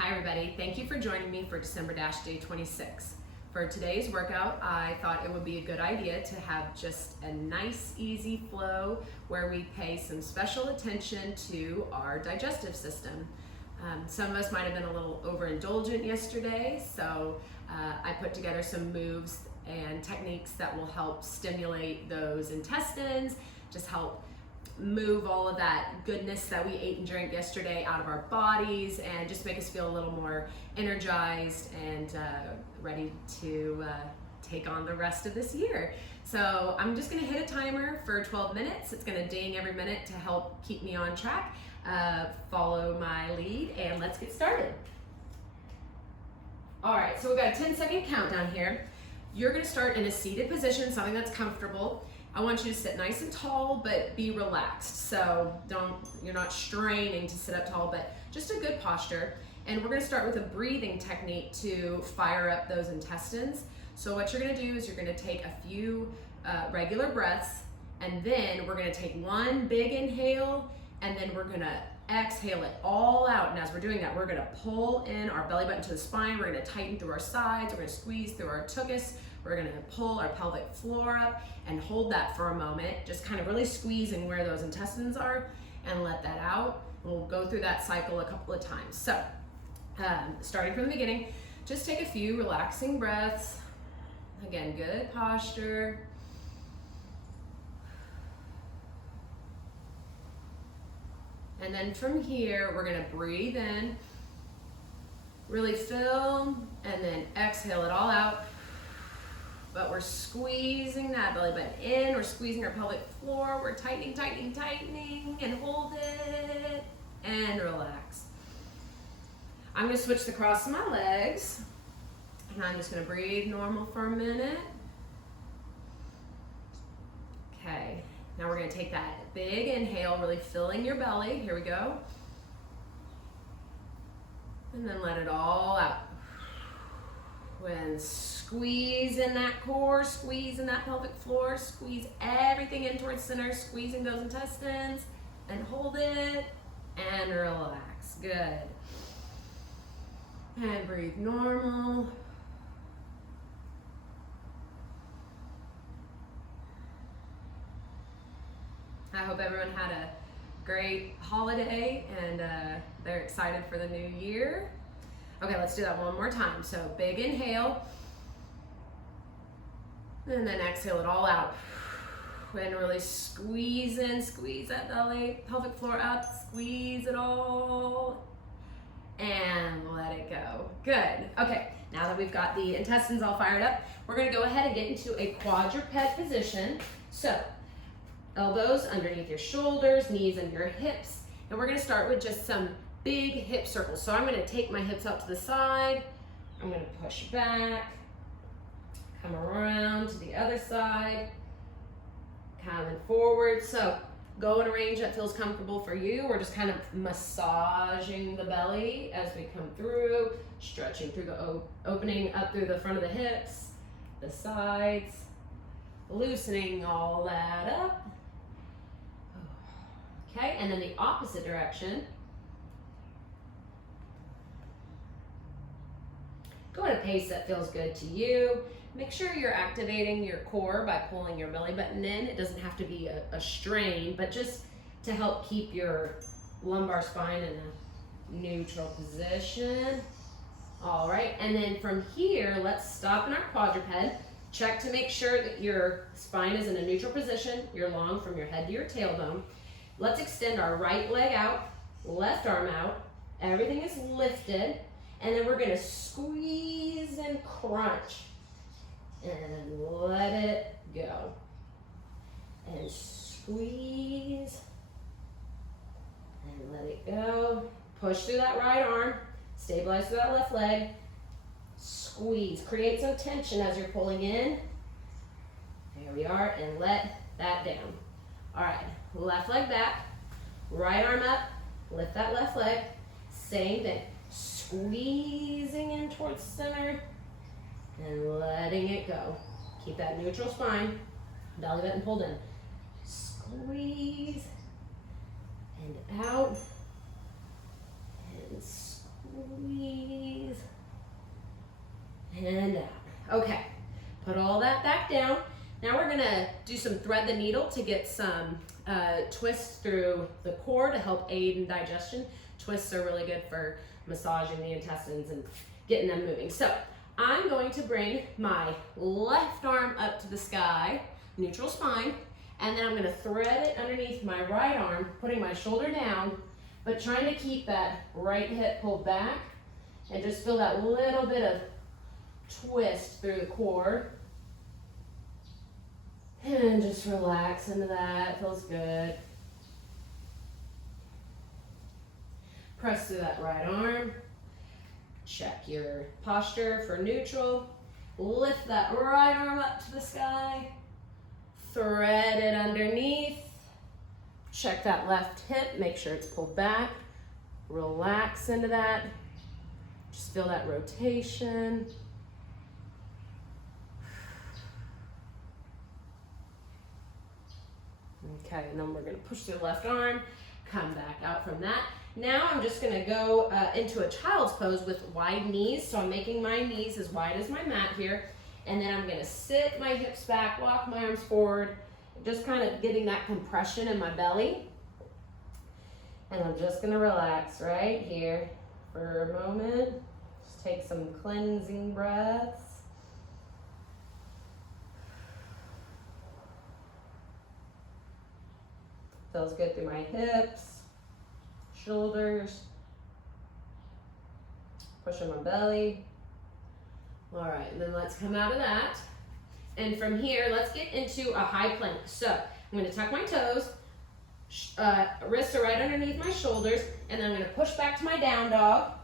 Hi everybody, thank you for joining me for December-Day 26. For today's workout, I thought it would be a good idea to have just a nice, easy flow where we pay some special attention to our digestive system. Some of us might have been a little overindulgent yesterday, so I put together some moves and techniques that will help stimulate those intestines, just help move all of that goodness that we ate and drank yesterday out of our bodies and just make us feel a little more energized and ready to take on the rest of this year. So I'm just gonna hit a timer for 12 minutes. It's gonna ding every minute to help keep me on track. Follow my lead and let's get started. All right, so we've got a 10-second countdown here. You're gonna start in a seated position, something that's comfortable. I want you to sit nice and tall, but be relaxed. So you're not straining to sit up tall, but just a good posture. And we're gonna start with a breathing technique to fire up those intestines. So what you're gonna do is you're gonna take a few regular breaths, and then we're gonna take one big inhale, and then we're gonna exhale it all out. And as we're doing that, we're gonna pull in our belly button to the spine. We're gonna tighten through our sides. We're gonna squeeze through our tuchus. We're gonna pull our pelvic floor up and hold that for a moment, just kind of really squeezing where those intestines are and let that out. And we'll go through that cycle a couple of times. So, starting from the beginning, just take a few relaxing breaths. Again, good posture. And then from here, we're gonna breathe in, really fill, and then exhale it all out. But we're squeezing that belly button in, we're squeezing our pelvic floor, we're tightening, tightening, tightening, and hold it, and relax. I'm gonna switch the cross of my legs, and I'm just gonna breathe normal for a minute. Okay, now we're gonna take that big inhale, really filling your belly, here we go. And then let it all out. When squeeze in that core, squeeze in that pelvic floor, squeeze everything in towards center, squeezing those intestines, and hold it, and relax, good. And breathe normal. I hope everyone had a great holiday and they're excited for the new year. Okay, let's do that one more time. So big inhale, and then exhale it all out. And really squeeze in, squeeze that belly, pelvic floor up, squeeze it all, and let it go. Good. Okay, now that we've got the intestines all fired up, we're gonna go ahead and get into a quadruped position. So, elbows underneath your shoulders, knees under your hips, and we're gonna start with just some big hip circles. So I'm gonna take my hips out to the side, I'm gonna push back, come around to the other side, coming forward. So go in a range that feels comfortable for you. We're just kind of massaging the belly as we come through, stretching through the opening up through the front of the hips, the sides, loosening all that up. Okay, and then the opposite direction. Go at a pace that feels good to you. Make sure you're activating your core by pulling your belly button in. It doesn't have to be a strain, but just to help keep your lumbar spine in a neutral position. All right, and then from here, let's stop in our quadruped. Check to make sure that your spine is in a neutral position. You're long from your head to your tailbone. Let's extend our right leg out, left arm out. Everything is lifted. And then we're gonna squeeze and crunch and let it go. And squeeze and let it go. Push through that right arm, stabilize through that left leg, squeeze. Create some tension as you're pulling in. There we are, and let that down. All right, left leg back, right arm up, lift that left leg, same thing. Squeezing in towards center and letting it go. Keep that neutral spine, belly button pulled in. Squeeze and out and squeeze down. Now we're gonna do some thread the needle to get some twists through the core to help aid in digestion. Twists are really good for massaging the intestines and getting them moving. So I'm going to bring my left arm up to the sky, neutral spine, and then I'm gonna thread it underneath my right arm, putting my shoulder down, but trying to keep that right hip pulled back and just feel that little bit of twist through the core. And just relax into that, feels good. Press through that right arm. Check your posture for neutral. Lift that right arm up to the sky. Thread it underneath. Check that left hip, make sure it's pulled back. Relax into that. Just feel that rotation. Okay, and then we're gonna push through the left arm, come back out from that. Now I'm just gonna go into a child's pose with wide knees. So I'm making my knees as wide as my mat here. And then I'm gonna sit my hips back, walk my arms forward, just kind of getting that compression in my belly. And I'm just gonna relax right here for a moment. Just take some cleansing breaths. Feels good through my hips, shoulders, pushing my belly. All right, and then let's come out of that. And from here, let's get into a high plank. So I'm gonna tuck my toes, wrists are right underneath my shoulders, and then I'm gonna push back to my down dog.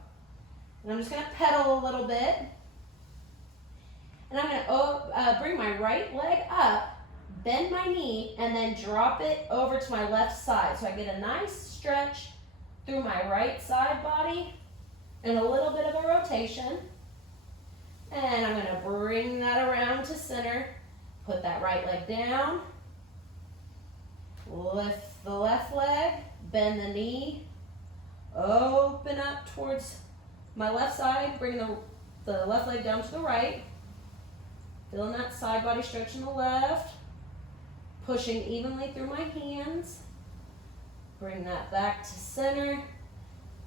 And I'm just gonna pedal a little bit. And I'm gonna bring my right leg up, bend my knee, and then drop it over to my left side. So I get a nice stretch through my right side body and a little bit of a rotation. And I'm gonna bring that around to center. Put that right leg down. Lift the left leg, bend the knee. Open up towards my left side. Bring the left leg down to the right. Feeling that side body stretch in the left. Pushing evenly through my hands. Bring that back to center.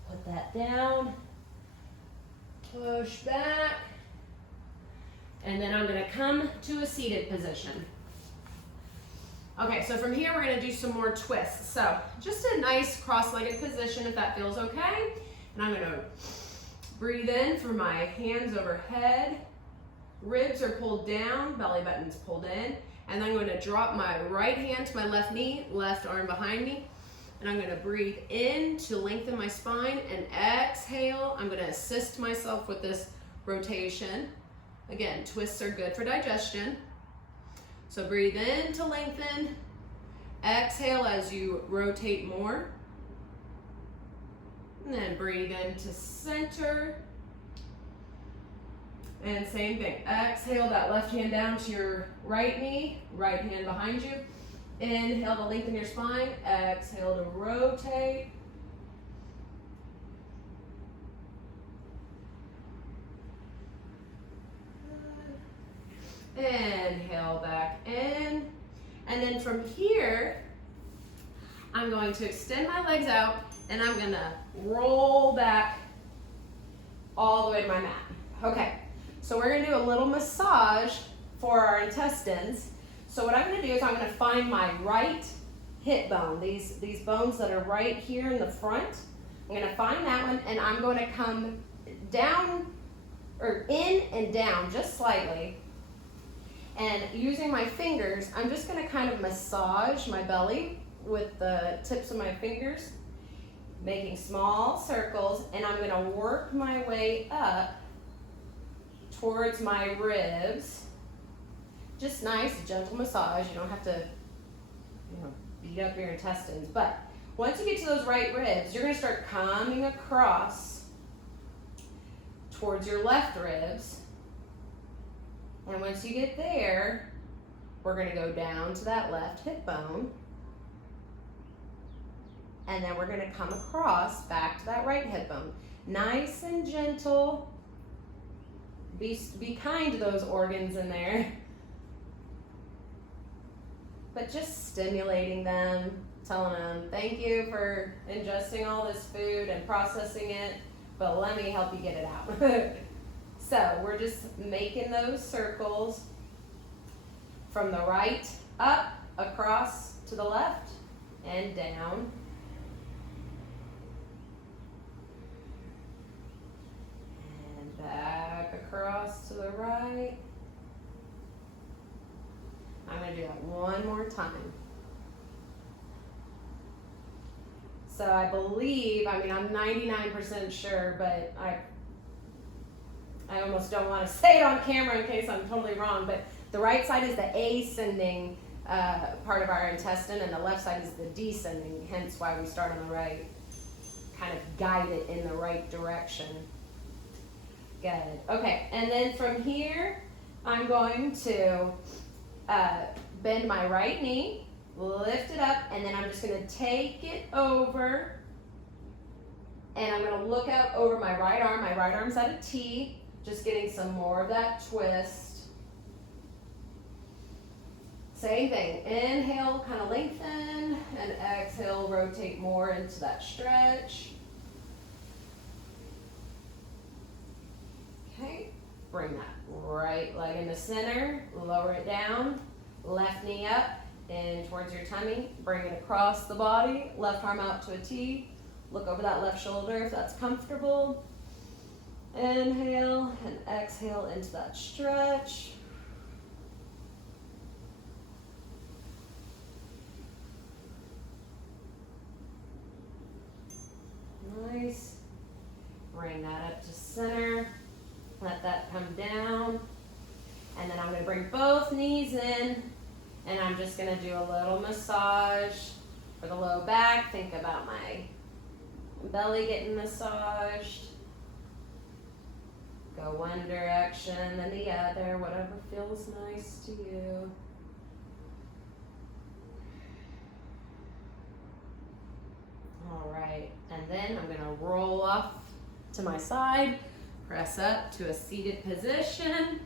Put that down. Push back. And then I'm gonna come to a seated position. Okay, so from here we're gonna do some more twists. So just a nice cross-legged position if that feels okay. And I'm gonna breathe in for my hands overhead. Ribs are pulled down, belly button's pulled in. And then I'm gonna drop my right hand to my left knee, left arm behind me. And I'm gonna breathe in to lengthen my spine and exhale. I'm gonna assist myself with this rotation. Again, twists are good for digestion. So breathe in to lengthen. Exhale as you rotate more. And then breathe in to center. And same thing, exhale that left hand down to your right knee, right hand behind you. Inhale to lengthen your spine, exhale to rotate. Inhale back in. And then from here, I'm going to extend my legs out and I'm gonna roll back all the way to my mat. Okay. So we're gonna do a little massage for our intestines. So what I'm gonna do is I'm gonna find my right hip bone, these bones that are right here in the front. I'm gonna find that one and I'm going to come down, or in and down just slightly. And using my fingers, I'm just gonna kind of massage my belly with the tips of my fingers, making small circles, and I'm gonna work my way up towards my ribs. Just nice, gentle massage. You don't have to, beat up your intestines. But once you get to those right ribs, you're gonna start coming across towards your left ribs. And once you get there, we're gonna go down to that left hip bone. And then we're gonna come across back to that right hip bone. Nice and gentle. Be kind to those organs in there. but just stimulating them, telling them, thank you for ingesting all this food and processing it, but let me help you get it out. So we're just making those circles from the right up, across to the left, and down. And back across to the right. I'm going to do that one more time. So I believe, I mean, I'm 99% sure, but I almost don't want to say it on camera in case I'm totally wrong, but the right side is the ascending part of our intestine, and the left side is the descending, hence why we start on the right. Kind of guide it in the right direction. Good. Okay, and then from here, I'm going to bend my right knee, lift it up, and then I'm just going to take it over, and I'm going to look out over my right arm. My right arm's at a T, just getting some more of that twist. Same thing, inhale, kind of lengthen, and exhale, rotate more into that stretch. Okay, bring that right leg in the center, lower it down, left knee up, in towards your tummy, bring it across the body, left arm out to a T, look over that left shoulder if that's comfortable. Inhale and exhale into that stretch. Nice. Bring that up to center. Let that come down. And then I'm going to bring both knees in. And I'm just going to do a little massage for the low back. Think about my belly getting massaged. Go one direction, then the other, whatever feels nice to you. All right, and then I'm going to roll off to my side, press up to a seated position.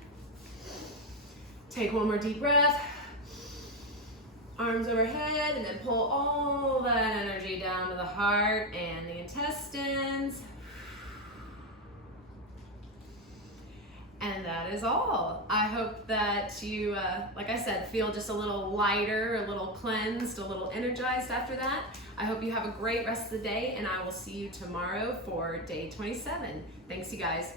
Take one more deep breath. Arms overhead, and then pull all that energy down to the heart and the intestines. And that is all. I hope that you, like I said, feel just a little lighter, a little cleansed, a little energized after that. I hope you have a great rest of the day, and I will see you tomorrow for day 27. Thanks, you guys.